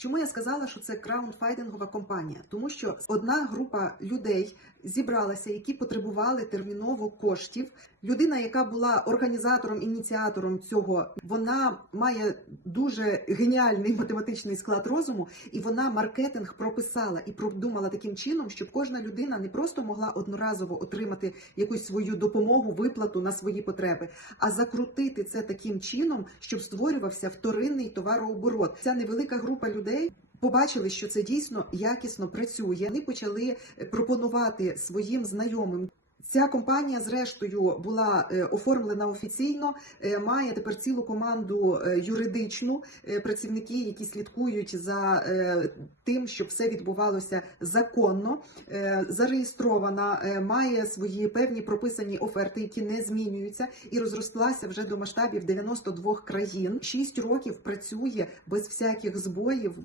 Чому я сказала, що це краундфайдингова компанія? Тому що одна група людей зібралася, які потребували терміново коштів. Людина, яка була організатором, ініціатором цього, вона має дуже геніальний математичний склад розуму, і вона маркетинг прописала і продумала таким чином, щоб кожна людина не просто могла одноразово отримати якусь свою допомогу, виплату на свої потреби, а закрутити це таким чином, щоб створювався вторинний товарооборот. Ця невелика група людей. Побачили, що це дійсно якісно працює. Вони почали пропонувати своїм знайомим. Ця компанія, зрештою, була е, оформлена офіційно, е, має тепер цілу команду е, юридичну, працівники, які слідкують за тим, щоб все відбувалося законно, зареєстрована, має свої певні прописані оферти, які не змінюються, і розрослася вже до масштабів 92 країн. Шість років працює без всяких збоїв,